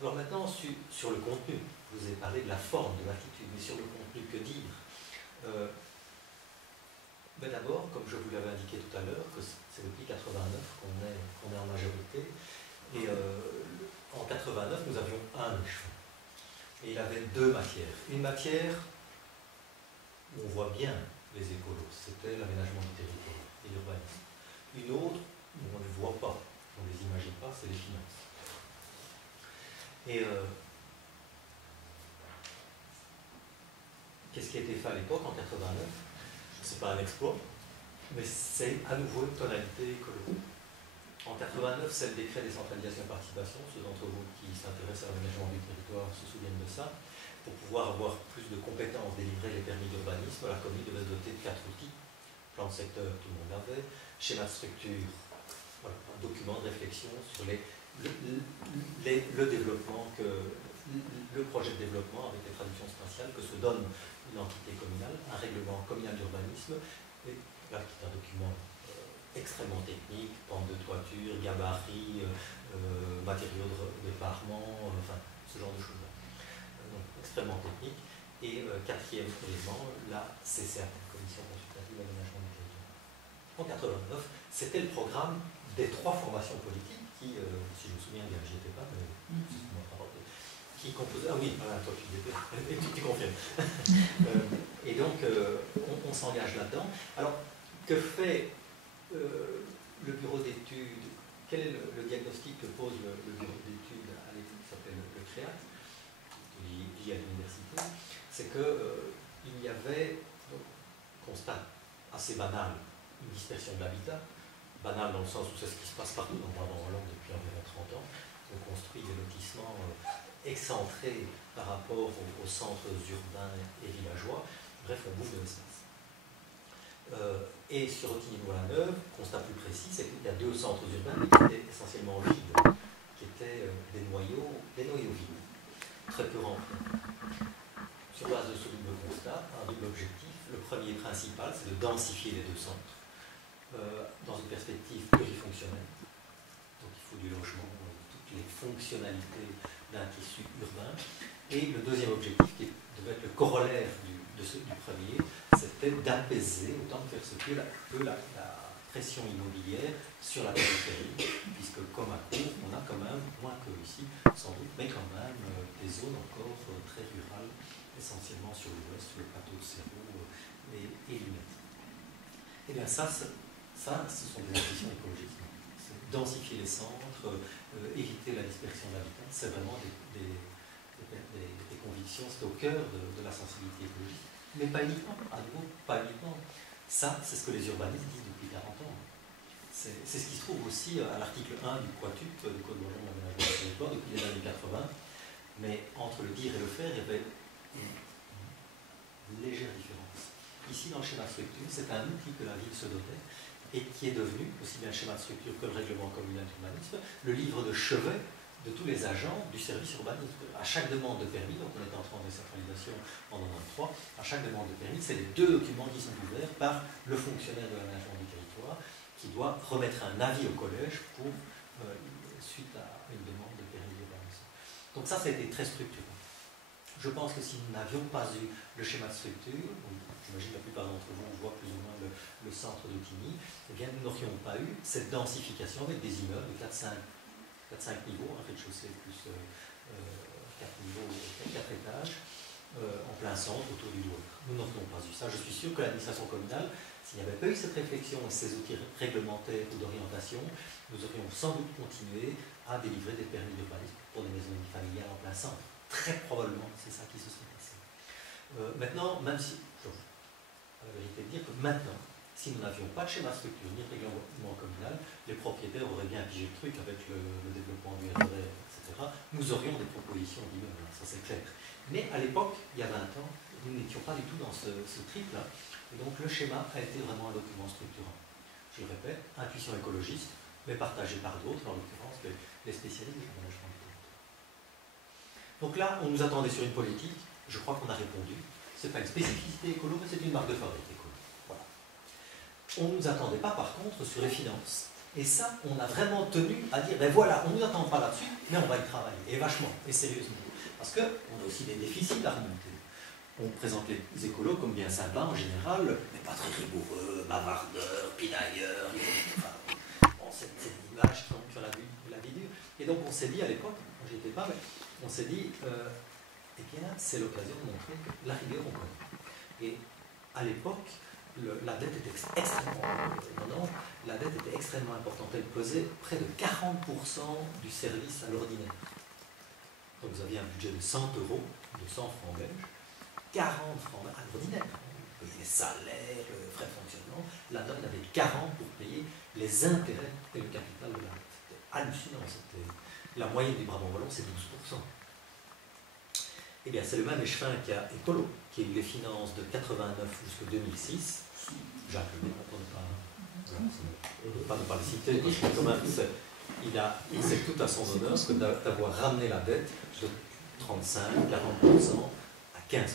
Alors maintenant, sur le contenu, je vous ai parlé de la forme, de l'attitude, mais sur le contenu, que dire? Ben d'abord, comme je vous l'avais indiqué tout à l'heure, que c'est depuis 89 qu'on est en majorité, et en 89, nous avions un échelon. Et il avait deux matières. Une matière où on voit bien les écolos, c'était l'aménagement du territoire et l'urbanisme. Une autre où on ne les voit pas, on ne les imagine pas, c'est les finances. Et qu'est-ce qui a été fait à l'époque, en 89? Ce n'est pas un exploit, mais c'est à nouveau une tonalité écolo. En 89, c'est le décret décentralisation et participation. Ceux d'entre vous qui s'intéressent à l'aménagement du territoire se souviennent de ça. Pour pouvoir avoir plus de compétences, délivrer les permis d'urbanisme, la commune devait se doter de 4 outils. Plan de secteur, tout le monde l'avait. Schéma de structure, voilà, un document de réflexion sur le développement, le projet de développement avec les traductions spatiales que se donne une entité communale, un règlement communal d'urbanisme, et là qui est un document extrêmement technique, pente de toiture, gabarit, matériaux de parement, enfin ce genre de choses-là. Donc extrêmement technique. Et quatrième élément, la CCAT, Commission consultative d'aménagement du territoire. En 89, c'était le programme des 3 formations politiques qui, si je me souviens bien, j'y étais pas, mais qui composaient. Ah oui, voilà, toi tu y étais, et tu confirmes. Et donc, on s'engage là-dedans. Alors, que fait le bureau d'études? Quel est le diagnostic que pose le bureau d'études à l'époque qui s'appelle le CREAT, lié à l'université? C'est qu'il y avait, donc, constat assez banal, une dispersion de l'habitat, banal dans le sens où c'est ce qui se passe partout dans Brabant-Wallon depuis environ 30 ans. On construit des lotissements excentrés par rapport aux centres urbains et villageois. Bref, on bouffe de l'espace. Et sur Otigny-Louvain-la-Neuve, constat plus précis, c'est qu'il y a 2 centres urbains qui étaient essentiellement vides, qui étaient des noyaux vides, très peu remplis. Sur base de ce double constat, un double objectif. Le premier principal, c'est de densifier les 2 centres dans une perspective plurifonctionnelle. Donc il faut du logement, toutes les fonctionnalités d'un tissu urbain. Et le deuxième objectif, qui devait être le corollaire du premier, c'était d'apaiser, autant que faire se peut, la pression immobilière sur la périphérie, puisque comme à Cour, on a quand même, moins que ici, sans doute, mais quand même des zones encore très rurales, essentiellement sur l'ouest, sur le plateau de Cerveau et Lunettes. Et bien ça, ce sont des ambitions écologiques. Densifier les centres, éviter la dispersion de l'habitat, c'est vraiment des convictions, c'est au cœur de la sensibilité écologique. Mais pas uniquement, à nouveau, pas uniquement. Ça, c'est ce que les urbanistes disent depuis 40 ans. C'est ce qui se trouve aussi à l'article 1 du Quatup, du Code de l'aménagement du territoire, depuis les années 80. Mais entre le dire et le faire, il y avait une légère différence. Ici, dans le schéma de structure, c'est un outil que la ville se dotait et qui est devenu, aussi bien le schéma de structure que le règlement communal d'urbanisme, le livre de chevet de tous les agents du service urbanisme. À chaque demande de permis, donc on est entré en décentralisation en 93, à chaque demande de permis, c'est les 2 documents qui sont ouverts par le fonctionnaire de l'aménagement du territoire qui doit remettre un avis au collège pour, suite à une demande de permis d'urbanisme. Donc ça a été très structurant. Je pense que si nous n'avions pas eu le schéma de structure, j'imagine la plupart d'entre vous voient plus ou moins le centre d'Otigny, eh bien nous n'aurions pas eu cette densification avec des immeubles de 4-5 niveaux, un rez-de-chaussée plus 4 niveaux, 4 étages, en plein centre, autour du Louvre. Nous n'aurions pas eu ça. Je suis sûr que l'administration communale, s'il n'y avait pas eu cette réflexion et ces outils réglementaires ou d'orientation, nous aurions sans doute continué à délivrer des permis d'urbanisme pour des maisons unifamiliales en plein centre. Très probablement, c'est ça qui se serait passé. Maintenant, même si, à la vérité de dire que maintenant, si nous n'avions pas de schéma de structure ni de règlement communal, les propriétaires auraient bien pigé le truc avec le développement du RER, etc. Nous aurions des propositions d'immeubles, ça c'est clair. Mais à l'époque, il y a 20 ans, nous n'étions pas du tout dans ce trip-là. Et donc le schéma a été vraiment un document structurant. Je le répète, intuition écologiste, mais partagée par d'autres, en l'occurrence les spécialistes de l'aménagement du territoire. Donc là, on nous attendait sur une politique, je crois qu'on a répondu. Ce n'est pas une spécificité écolo, mais c'est une marque de fabrique écolo. Voilà. On ne nous attendait pas, par contre, sur les finances. Et ça, on a vraiment tenu à dire, ben voilà, on ne nous attend pas là-dessus, mais on va y travailler, et vachement, et sérieusement. Parce qu'on a aussi des déficits à remonter. On présente les écolos comme bien sympas en général, mais pas très rigoureux, bavardeurs, pinailleurs, enfin, bon, c'est une image qui ont la vie dure. Et donc on s'est dit à l'époque, quand j'y étais pas, mais on s'est dit, eh bien, c'est l'occasion de montrer que la rigueur, on connaît. Et à l'époque, la dette était extrêmement importante. Elle pesait près de 40% du service à l'ordinaire. Donc vous aviez un budget de 100 euros, de 100 francs belges, 40 francs à l'ordinaire. Vous payez les salaires, le frais de fonctionnement. Là-dedans, il y avait 40 pour payer les intérêts et le capital de la dette. C'était hallucinant. La moyenne du Brabant wallon, c'est 12%. Eh bien, c'est le même échevin qui a Écolo, qui a eu les finances de 89 jusqu'en 2006. Jacques Le Maire, pour ne pas le citer, parce que quand même, c'est tout à son honneur d'avoir ramené la dette de 35, 40% à 15%.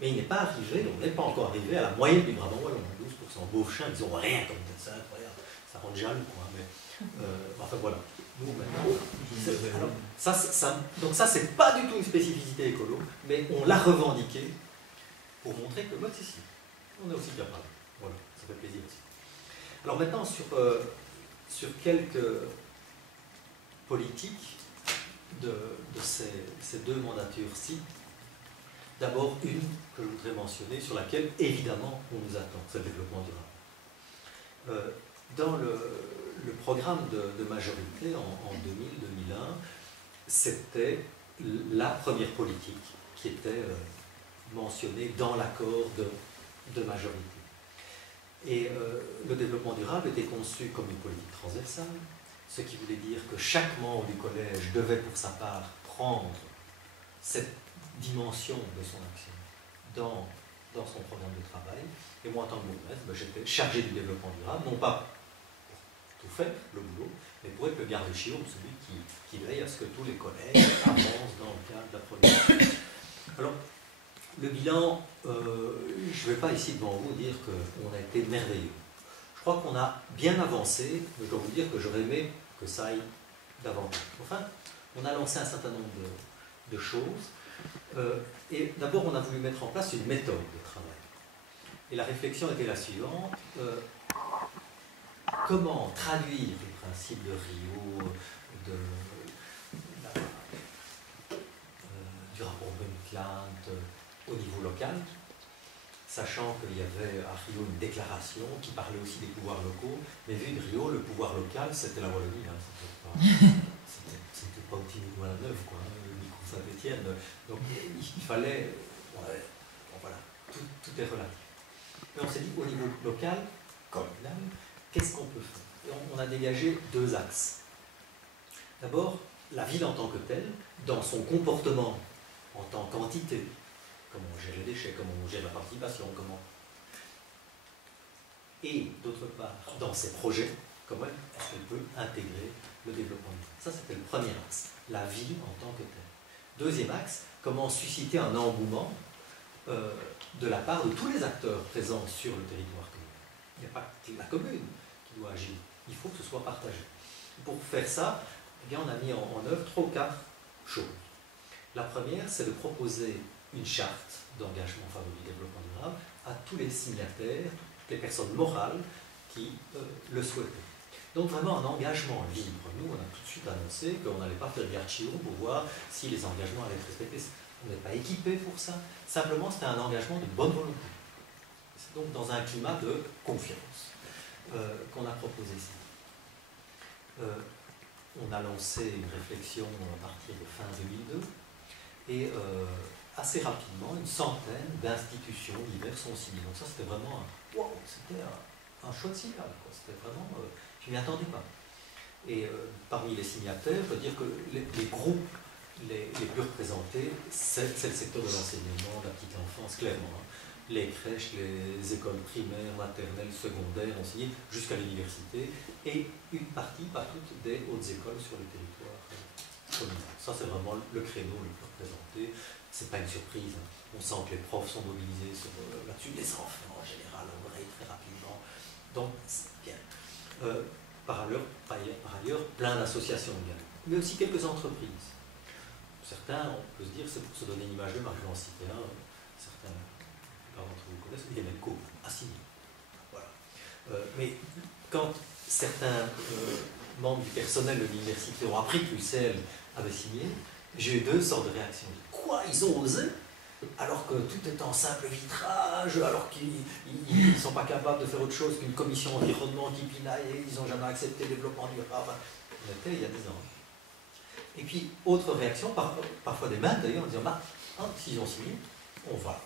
Mais il n'est pas arrivé, on n'est pas encore arrivé à la moyenne du Brabant wallon, 12%. Beauchamp, ils n'ont rien comme ça, c'est incroyable. Ça rend jaloux, quoi. Mais, enfin voilà. Nous, maintenant, donc ça, c'est pas du tout une spécificité écolo, mais on l'a revendiqué pour montrer que, moi, si, on est aussi capable. Voilà, ça fait plaisir aussi. Alors maintenant, sur quelques politiques de ces deux mandatures-ci, d'abord une que je voudrais mentionner, sur laquelle, évidemment, on nous attend, c'est le développement durable. Dans le programme de majorité en 2000-2001, c'était la première politique qui était mentionnée dans l'accord de majorité. Et le développement durable était conçu comme une politique transversale, ce qui voulait dire que chaque membre du collège devait pour sa part prendre cette dimension de son action dans son programme de travail. Et moi, en tant que bourgmestre, j'étais chargé du développement durable, non pas pour tout faire, le boulot, mais pour être le garde-chiourme, celui qui veille à ce que tous les collèges avancent dans le cadre de la première. Alors, le bilan, je ne vais pas ici devant vous dire qu'on a été merveilleux. Je crois qu'on a bien avancé, mais je dois vous dire que j'aurais aimé que ça aille davantage. Enfin, on a lancé un certain nombre de choses. Et d'abord, on a voulu mettre en place une méthode de travail. Et la réflexion était la suivante. Comment traduire les principes de Rio, du rapport Brundtland au niveau local, sachant qu'il y avait à Rio une déclaration qui parlait aussi des pouvoirs locaux, mais vu de Rio, le pouvoir local, c'était la Wallonie, hein, c'était pas Outil ou la Neuve, quoi, le micro Saint-Étienne. Donc il fallait, voilà, tout est relatif. Mais on s'est dit, au niveau local, communal, qu'est-ce qu'on peut faire? Et on a dégagé deux axes. D'abord, la ville en tant que telle, dans son comportement en tant qu'entité, comment on gère les déchets, comment on gère la participation, comment... Et d'autre part, dans ses projets, comment est-ce qu'elle peut intégrer le développement durable. Ça, c'était le premier axe, la ville en tant que telle. Deuxième axe, comment susciter un engouement de la part de tous les acteurs présents sur le territoire communal. Il n'y a pas que la commune qui doit agir, il faut que ce soit partagé. Pour faire ça, eh bien, on a mis en œuvre 3 ou 4 choses. La première, c'est de proposer une charte d'engagement en faveur du développement durable à tous les signataires, toutes les personnes morales qui le souhaitaient. Donc vraiment un engagement libre. Nous, on a tout de suite annoncé qu'on n'allait pas faire garde-chiourme pour voir si les engagements allaient être respectés. On n'est pas équipé pour ça. Simplement, c'était un engagement de bonne volonté. C'est donc dans un climat de confiance qu'on a proposé ça. On a lancé une réflexion à partir de fin 2002 et assez rapidement, une centaine d'institutions diverses ont signé. Donc ça, c'était vraiment c'était un chouette signal. C'était vraiment... je ne m'y attendais pas. Et parmi les signataires, je veux dire que les groupes les plus représentés, c'est le secteur de l'enseignement, de la petite enfance, clairement. Hein. Les crèches, les écoles primaires, maternelles, secondaires ont signé jusqu'à l'université, et une partie, pas toutes, des hautes écoles sur le territoire communal. Ça, c'est vraiment le créneau le plus représenté. C'est pas une surprise. Hein. On sent que les profs sont mobilisés là-dessus, les enfants en général, on raye très rapidement. Donc, c'est bien. par ailleurs plein d'associations également, mais aussi quelques entreprises. Certains, on peut se dire, c'est pour se donner une image de marque, je vais en citer un, certains, la plupart d'entre vous connaissent, il est même co-assigné. Voilà. Mais quand certains membres du personnel de l'université ont appris que l'UCL avait signé, j'ai eu deux sortes de réactions. Quoi, ils ont osé? Alors que tout est en simple vitrage, alors qu'ils ne sont pas capables de faire autre chose qu'une commission environnement qui pinaille, et ils n'ont jamais accepté le développement durable. On était il y a 10 ans. Et puis, autre réaction, parfois des mains d'ailleurs, en disant, bah, hein, s'ils ont signé, on va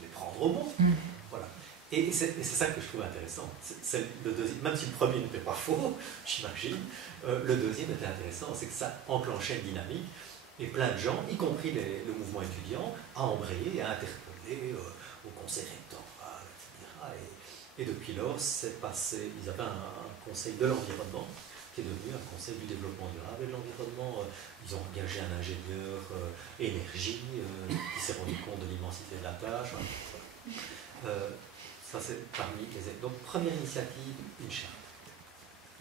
les prendre au mot. Voilà. Et c'est ça que je trouve intéressant. Le deuxième, même si le premier n'était pas faux, j'imagine, le deuxième était intéressant, c'est que ça enclenchait une dynamique, et plein de gens, y compris le mouvement étudiant, a embrayé et a interpellé au conseil rectoral, etc. Et depuis lors, c'est passé, ils avaient un conseil de l'environnement, qui est devenu un conseil du développement durable et de l'environnement. Ils ont engagé un ingénieur énergie qui s'est rendu compte de l'immensité de la tâche. Ça, c'est parmi les... Donc, première initiative, une charte.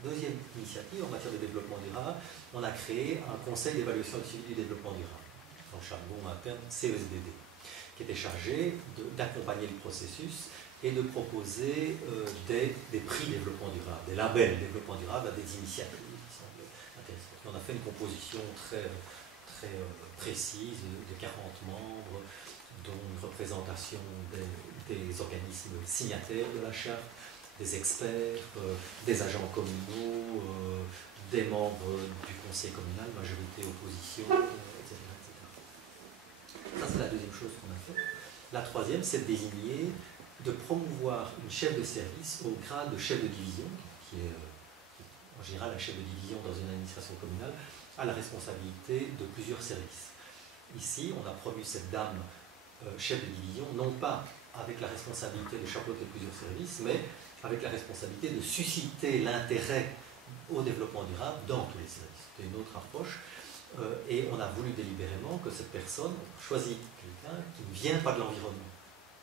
Deuxième initiative, en matière de développement durable, on a créé un conseil d'évaluation et de suivi du développement durable, dans le jargon interne CESDD, qui était chargé d'accompagner le processus et de proposer des prix développement durable, des labels développement durable à des initiatives qui semblent intéressantes. On a fait une composition très précise de 40 membres, dont une représentation des organismes signataires de la charte, des experts, des agents communaux, des membres du conseil communal, majorité, opposition, etc., etc. Ça, c'est la deuxième chose qu'on a fait. La troisième, c'est de promouvoir une chef de service au grade de chef de division, qui est en général un chef de division dans une administration communale, à la responsabilité de plusieurs services. Ici, on a promu cette dame chef de division, non pas avec la responsabilité de chapeauter plusieurs services, mais avec la responsabilité de susciter l'intérêt au développement durable dans tous les services. C'était une autre approche, et on a voulu délibérément que cette personne choisisse quelqu'un qui ne vient pas de l'environnement.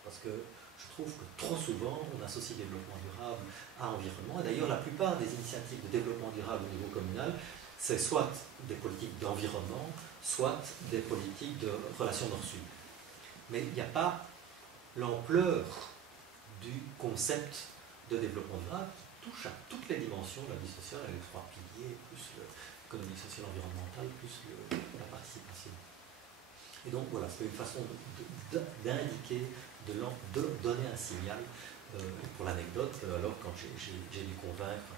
Parce que je trouve que trop souvent, on associe développement durable à environnement. Et d'ailleurs, la plupart des initiatives de développement durable au niveau communal, c'est soit des politiques d'environnement, soit des politiques de relations nord-sud. Mais il n'y a pas l'ampleur du concept de développement durable qui touche à toutes les dimensions de la vie sociale, les trois piliers, plus l'économie sociale environnementale, plus la participation. Et donc voilà, c'est une façon d'indiquer, de donner un signal. Pour l'anecdote, alors quand j'ai dû convaincre,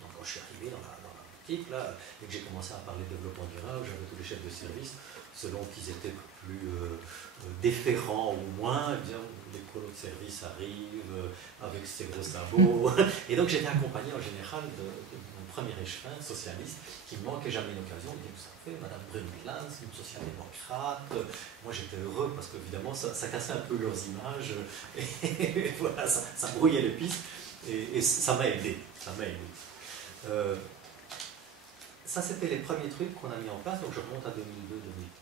donc quand je suis arrivé dans la boutique, là, et que j'ai commencé à parler de développement durable, j'avais tous les chefs de service, selon qu'ils étaient plus déférents ou moins, eh bien, les prolos de service arrivent avec ses gros sabots. Et donc j'étais accompagné en général de mon premier échevin socialiste qui ne manquait jamais une occasion de dire ça fait, Madame Brune-Glans, une social-démocrate. Moi j'étais heureux parce qu'évidemment ça cassait un peu leurs images et voilà, ça brouillait les pistes et ça m'a aidé. Ça m'a aidé. Ça c'était les premiers trucs qu'on a mis en place, donc je remonte à 2002-2003.